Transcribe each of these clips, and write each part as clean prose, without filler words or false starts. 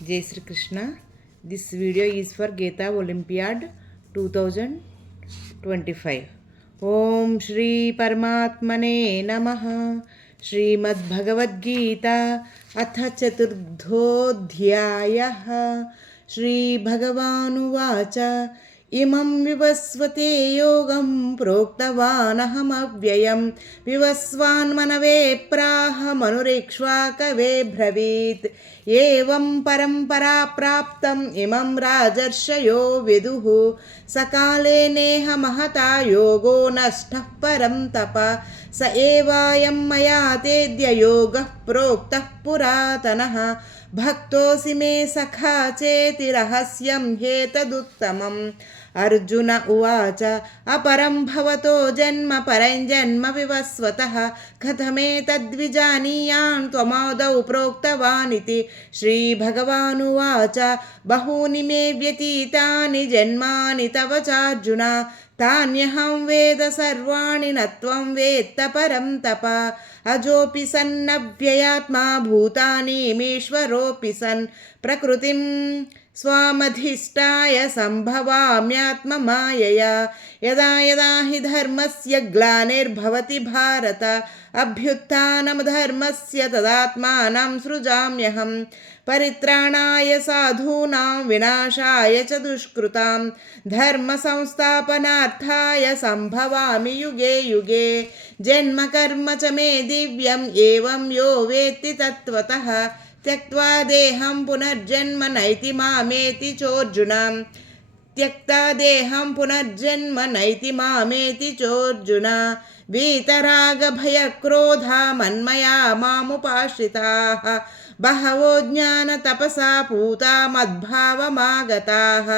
Jai Sri Krishna. This video is for Gita Olympiad 2025. Om Shri Paramatmane Namaha. Shrimad Bhagavad Gita Atha Chaturdhodhyayah. Shri Bhagavan Uvacha इमं विवस्वते योगं प्रोक्तवानहमव्ययं विवस्वान्मनवे प्राह मनुरेक्ष्वाकवे ब्रवीत् एवं परम्परा प्राप्तम् इमं राजर्षयो विदुः सकाले नेह महता योगो नष्टः परं तप स एवायं मया तेद्य योगः प्रोक्तः पुरातनः भक्तोऽसि मे सखा चेति रहस्यं ह्येतदुत्तमम् अर्जुन उवाच अपरं भवतो जन्म परञ्जन्म विवस्वतः कथमेतद्विजानीयान् त्वमादौ प्रोक्तवान् इति श्रीभगवानुवाच बहूनि मे व्यतीतानि जन्मानि तव चार्जुन तान्यहं वेद सर्वाणि न त्वं वेत्त परं तप अजोऽपि सन्नव्ययात्मा भूतानि मीश्वरोऽपि सन् प्रकृतिं स्वामधिष्ठाय सम्भवाम्यात्ममायया यदा यदा हि धर्मस्य ग्लानिर्भवति भारत अभ्युत्थानमधर्मस्य तदात्मानं सृजाम्यहं परित्राणाय साधूनां विनाशाय च दुष्कृतां धर्मसंस्थापनार्थाय सम्भवामि युगे युगे जन्म कर्म च मे दिव्यम् एवं यो वेत्ति तत्त्वतः त्यक्त्वा देहं पुनर्जन्म नैति मामेति चोर्जुन त्यक्ता देहं पुनर्जन्म नैति मामेति चोर्जुन वीतरागभयक्रोधा मन्मया मामुपाश्रिताः बहवो ज्ञानतपसा पूता मद्भावमागताः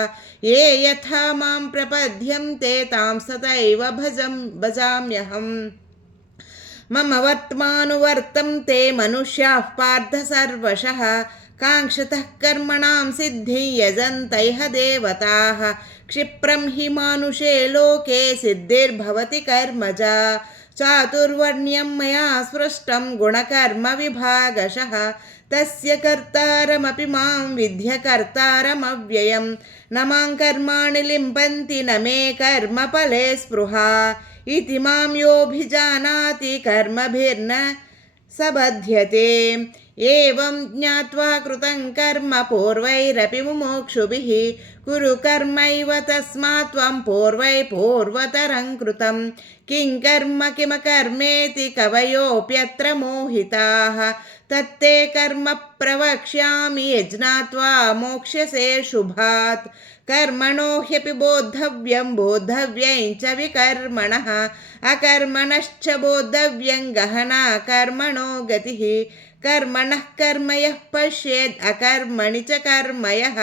ये यथा मां प्रपद्यन्ते तां सदैव भजाम्यहम् मम वर्त्मानुवर्तन्ते मनुष्याः पार्थ सर्वशः काङ्क्षतः कर्मणां सिद्धिं यजन्तैह देवताः क्षिप्रं हि मानुषे लोके सिद्धिर्भवति कर्मजा चातुर्वर्ण्यं मया स्पृष्टं गुणकर्म विभागशः तस्य कर्तारमपि मां विद्य कर्तारमव्ययं न मां कर्माणि लिम्पन्ति न मे कर्मफले स्पृहा इति मां योऽभिजानाति कर्मभिर्न सबध्यते एवं ज्ञात्वा कृतं कर्म पूर्वैरपि मुमुक्षुभिः कुरु कर्मैव तस्मात् त्वं पूर्वतरं कृतं किं कर्म किमकर्मेति कवयोऽप्यत्र मोहिताः तत्ते कर्म प्रवक्ष्यामि यज्ञात्वा मोक्ष्यसे शुभात् कर्मणो ह्यपि बोद्धव्यं बोद्धव्यं च विकर्मणः अकर्मणश्च बोद्धव्यं गहना कर्मणो गतिः कर्मणः कर्म यः पश्येत् अकर्मणि च कर्म यः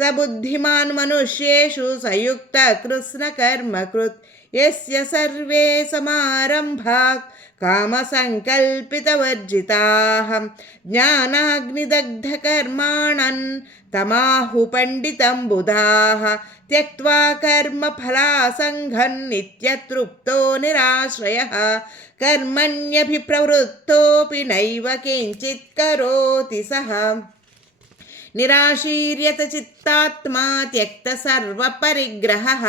स बुद्धिमान् मनुष्येषु स युक्तः कृत्स्नकर्मकृत् यस्य सर्वे समारम्भाः कामसङ्कल्पितवर्जिताः ज्ञानाग्निदग्धकर्माणन् तमाहु पण्डितं बुधाः त्यक्त्वा कर्मफलासङ्घं नित्यतृप्तो निराश्रयः कर्मण्यभिप्रवृत्तोऽपि नैव किञ्चित् करोति सः निराशीर्यत चित्तात्मा त्यक्त सर्वपरिग्रहः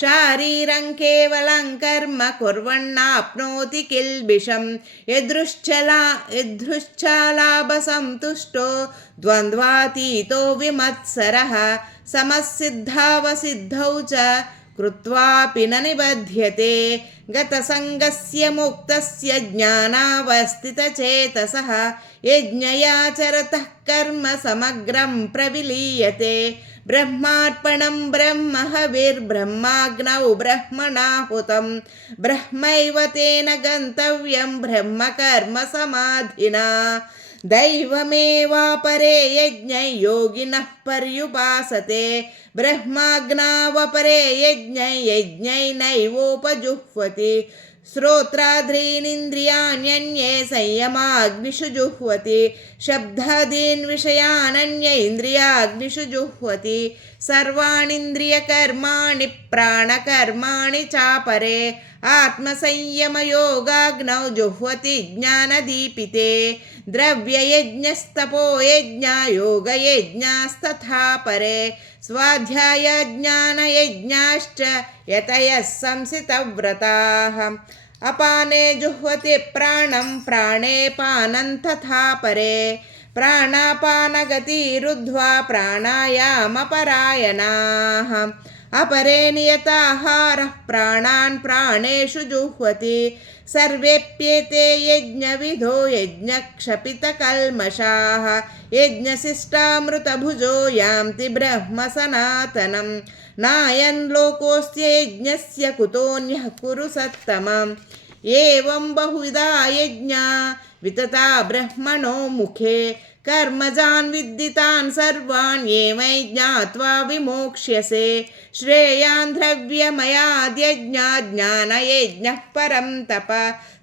शारीरं केवलं कर्म कुर्वन्नाप्नोति किल्बिषं यदृच्छालाभसन्तुष्टो द्वन्द्वातीतो विमत्सरः समसिद्धावसिद्धौ च कृत्वापि न निबध्यते गतसङ्गस्य मुक्तस्य ज्ञानावस्थितचेतसः यज्ञयाचरतः कर्म समग्रं प्रविलीयते ब्रह्मार्पणं ब्रह्म हविर्ब्रह्माग्नौ ब्रह्मणाहुतं ब्रह्मैव तेन गन्तव्यं ब्रह्मकर्म समाधिना दैवमेवापरे यज्ञै योगिनः पर्युपासते ब्रह्माग्नावपरे यज्ञै नैवोपजुह्वति श्रोत्रादीनिन्द्रियाण्यन्ये संयमाग्निषु जुह्वति शब्दादीन् विषयानन्य इन्द्रियाग्निषु जुह्वति सर्वाणीन्द्रियकर्माणि प्राणकर्माणि चापरे आत्मसंयमयोगाग्नौ जुह्वति ज्ञानदीपिते द्रव्ययज्ञस्तपोयज्ञा योगयज्ञास्तथा परे स्वाध्यायज्ञानयज्ञाश्च यतयः संसितव्रताः अपाने जुह्वति प्राणं प्राणे पानं तथा परे प्राणापानगतिरुद्ध्वा प्राणायामपरायणाः अपरे नियताहारः प्राणान् प्राणेषु जुह्वति सर्वेप्येते यज्ञविधो यज्ञक्षपितकल्मषाः यज्ञशिष्टामृतभुजो यान्ति ब्रह्म सनातनं नायं लोकोऽस्त्ययज्ञस्य कुतोऽन्यः कुरु सत्तमम् एवं बहुविधा यज्ञा वितता ब्रह्मणो मुखे कर्मजान् विद्दितान् सर्वान् येमै ज्ञात्वा विमोक्ष्यसे श्रेयान् द्रव्यमयाद्यज्ञात् ज्ञानयज्ञः परं तप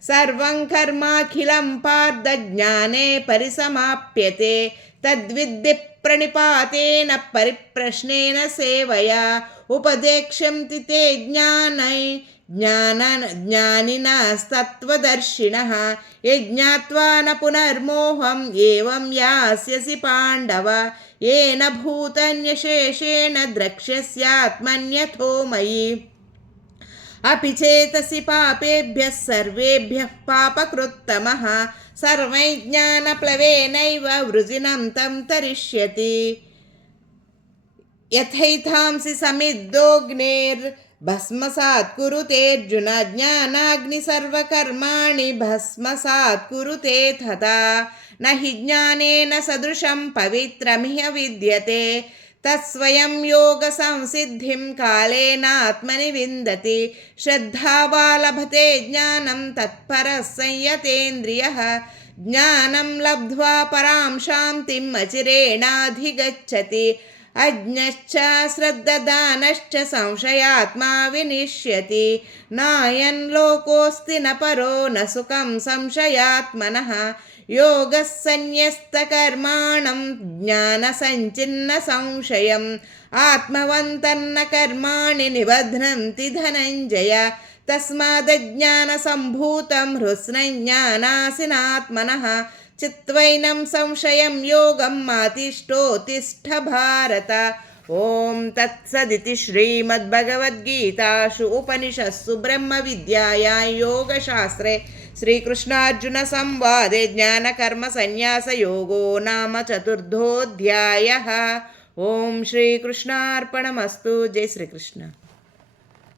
सर्वं कर्माखिलं पार्थ ज्ञाने परिसमाप्यते तद्विद्धि प्रणिपातेन परिप्रश्नेन सेवया उपदेक्ष्यन्ति ते ज्ञानिनस्तत्त्वदर्शिनः यज्ञात्वा न पुनर्मोहम् एवं यास्यसि पाण्डव येन भूतन्यशेषेण द्रक्ष्यस्यात्मन्यथो मयि अपि चेतसि पापेभ्यः सर्वेभ्यः पापकृत्तमः सर्वैज्ञानप्लवेनैव वृजिनं तं तरिष्यति यथैथांसि समिद्धोऽग्निर्भस्मसात् कुरुतेऽर्जुन ज्ञानाग्नि सर्वकर्माणि भस्मसात् कुरुते तथा न हि ज्ञानेन सदृशं पवित्रमिह विद्यते तत्स्वयं योगसंसिद्धिं कालेनात्मनि विन्दति श्रद्धावा लभते ज्ञानं तत्परः संयतेन्द्रियः ज्ञानं लब्ध्वा परां शान्तिम् अचिरेणाधिगच्छति अज्ञश्च श्रद्धानश्च संशयात्मा विनिश्यति नायं लोकोऽस्ति न परो न सुखं संशयात्मनः योगः सन्न्यस्तकर्माणं ज्ञानसञ्चिन्न संशयम् आत्मवन्तन्न कर्माणि निबध्नन्ति धनञ्जय तस्मादज्ञानसम्भूतं हृत्स्नज्ञानासिनात्मनः चित्वैनं संशयं योगं मातिष्ठोत्तिष्ठ भारत ओम तत्सदिति श्रीमद्भगवद्गीतासु उपनिषत्सु ब्रह्मविद्यायां योगशास्त्रे श्रीकृष्णार्जुन संवादे ज्ञानकर्मसन्न्यासयोगो नाम चतुर्थोऽध्यायः। ओम श्रीकृष्णार्पणमस्तु। जय श्रीकृष्ण।